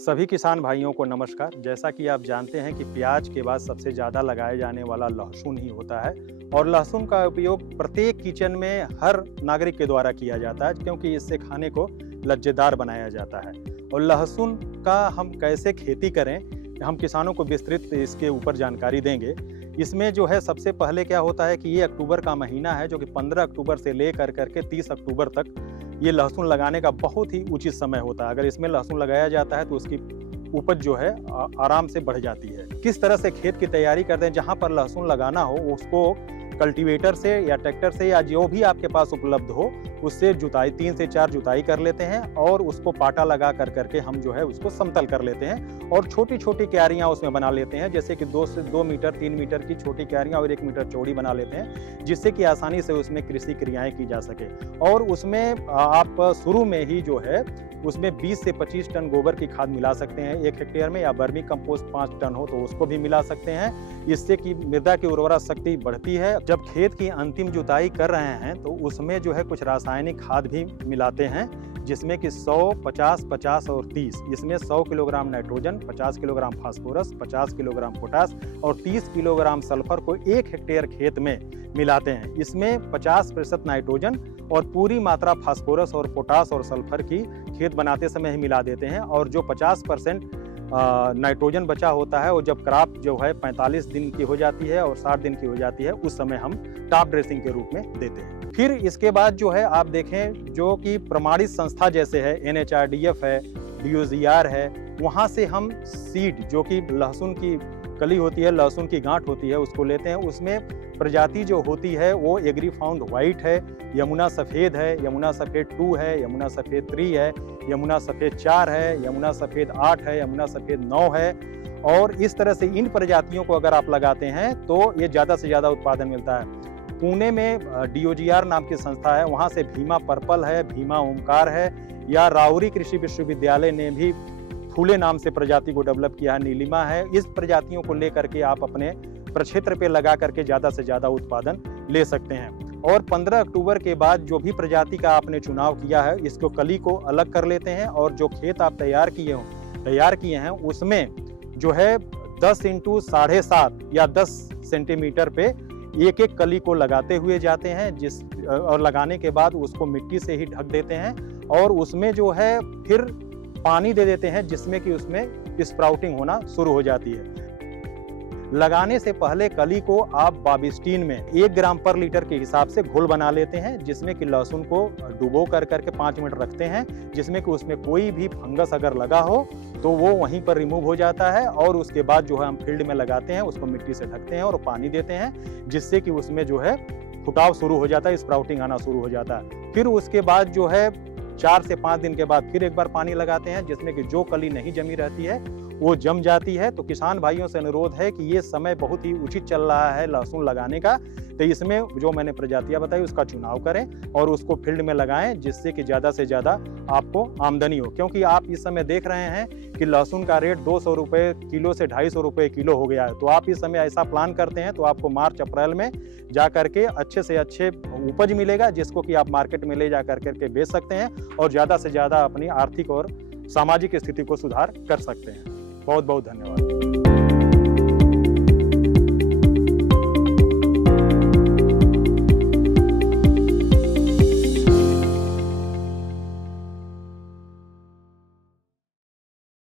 सभी किसान भाइयों को नमस्कार। जैसा कि आप जानते हैं कि प्याज के बाद सबसे ज़्यादा लगाया जाने वाला लहसुन ही होता है और लहसुन का उपयोग प्रत्येक किचन में हर नागरिक के द्वारा किया जाता है क्योंकि इससे खाने को लज्जेदार बनाया जाता है। और लहसुन का हम कैसे खेती करें, हम किसानों को विस्तृत इसके ऊपर जानकारी देंगे। इसमें जो है सबसे पहले क्या होता है कि ये अक्टूबर का महीना है जो कि 15 अक्टूबर से लेकर करके 30 अक्टूबर तक ये लहसुन लगाने का बहुत ही उचित समय होता है। अगर इसमें लहसुन लगाया जाता है तो उसकी उपज जो है आराम से बढ़ जाती है। किस तरह से खेत की तैयारी करते हैं, जहाँ पर लहसुन लगाना हो उसको कल्टीवेटर से या ट्रैक्टर से या जो भी आपके पास उपलब्ध हो उससे जुताई 3 से 4 जुताई कर लेते हैं और उसको पाटा लगा कर करके हम जो है उसको समतल कर लेते हैं और छोटी छोटी क्यारियां उसमें बना लेते हैं, जैसे कि 2 से 2 मीटर 3 मीटर की छोटी क्यारियां और 1 मीटर चौड़ी बना लेते हैं, जिससे कि आसानी से उसमें कृषि क्रियाएं की जा सके। और उसमें आप शुरू में ही जो है उसमें 20 से 25 टन गोबर की खाद मिला सकते हैं 1 हेक्टेयर में, या वर्मी कंपोस्ट 5 टन हो तो उसको भी मिला सकते हैं। इससे कि मृदा की उर्वरा शक्ति बढ़ती है। जब खेत की अंतिम जुताई कर रहे हैं तो उसमें जो है कुछ रासायनिक खाद भी मिलाते हैं, जिसमें कि 100, 50, 50 और 30। इसमें 100 kilogram nitrogen, 50 kilogram phosphorus, 50 kilogram potash और 30 किलोग्राम सल्फर को 1 हेक्टेयर खेत में मिलाते हैं। इसमें 50% नाइट्रोजन और पूरी मात्रा फास्फोरस और पोटास और सल्फर की खेत बनाते समय ही मिला देते हैं। और जो 50% नाइट्रोजन बचा होता है वो जब क्रॉप जो है 45 दिन की हो जाती है और 60 दिन की हो जाती है उस समय हम टॉप ड्रेसिंग के रूप में देते हैं। फिर इसके बाद जो है आप देखें जो कि प्रमाणित संस्था जैसे है NHRDF है, DOGR है, वहाँ से हम सीड जो कि लहसुन की कली होती है, लहसुन की गांठ होती है, उसको लेते हैं। उसमें प्रजाति जो होती है वो एग्री फाउंड व्हाइट है, यमुना सफ़ेद है, यमुना सफ़ेद 2 है, यमुना सफ़ेद 3 है, यमुना सफ़ेद 4 है, यमुना सफ़ेद 8 है, यमुना सफ़ेद 9 है। और इस तरह से इन प्रजातियों को अगर आप लगाते हैं तो ये ज़्यादा से ज़्यादा उत्पादन मिलता है। पुणे में DOGR नाम की संस्था है, वहाँ से भीमा पर्पल है, भीमा ओमकार है, या राउरी कृषि विश्वविद्यालय ने भी फूले नाम से प्रजाति को डेवलप किया है, नीलिमा है। इस प्रजातियों को लेकर के आप अपने प्रक्षेत्र पे लगा करके ज़्यादा से ज़्यादा उत्पादन ले सकते हैं। और 15 अक्टूबर के बाद जो भी प्रजाति का आपने चुनाव किया है इसको कली को अलग कर लेते हैं और जो खेत आप तैयार किए हैं उसमें जो है 10 × 7.5 या 10 सेंटीमीटर पे एक एक कली को लगाते हुए जाते हैं, और लगाने के बाद उसको मिट्टी से ही ढक देते हैं और उसमें जो है फिर पानी दे देते हैं, जिसमें कि उसमें स्प्राउटिंग होना शुरू हो जाती है। लगाने से पहले कली को आप बाबिस्टीन में 1 ग्राम पर लीटर के हिसाब से घोल बना लेते हैं, जिसमें कि लहसुन को डुबो कर करके 5 मिनट रखते हैं, जिसमें कि उसमें कोई भी फंगस अगर लगा हो तो वो वहीं पर रिमूव हो जाता है। और उसके बाद जो है हम फील्ड में लगाते हैं, उसको मिट्टी से ढकते हैं और पानी देते हैं, जिससे कि उसमें जो है फुटाव शुरू हो जाता है, स्प्राउटिंग आना शुरू हो जाता है। फिर उसके बाद जो है 4 से 5 दिन के बाद फिर एक बार पानी लगाते हैं, जिसमें कि जो कली नहीं जमी रहती है वो जम जाती है। तो किसान भाइयों से अनुरोध है कि ये समय बहुत ही उचित चल रहा है लहसुन लगाने का, तो इसमें जो मैंने प्रजातियां बताई उसका चुनाव करें और उसको फील्ड में लगाएं, जिससे कि ज़्यादा से ज़्यादा आपको आमदनी हो। क्योंकि आप इस समय देख रहे हैं कि लहसुन का रेट 200 रुपये किलो से 250 रुपये किलो हो गया है। तो आप इस समय ऐसा प्लान करते हैं तो आपको मार्च अप्रैल में जा करके अच्छे से अच्छे उपज मिलेगा, जिसको कि आप मार्केट में ले जा करके बेच सकते हैं और ज़्यादा से ज़्यादा अपनी आर्थिक और सामाजिक स्थिति को सुधार कर सकते हैं। बहुत बहुत धन्यवाद।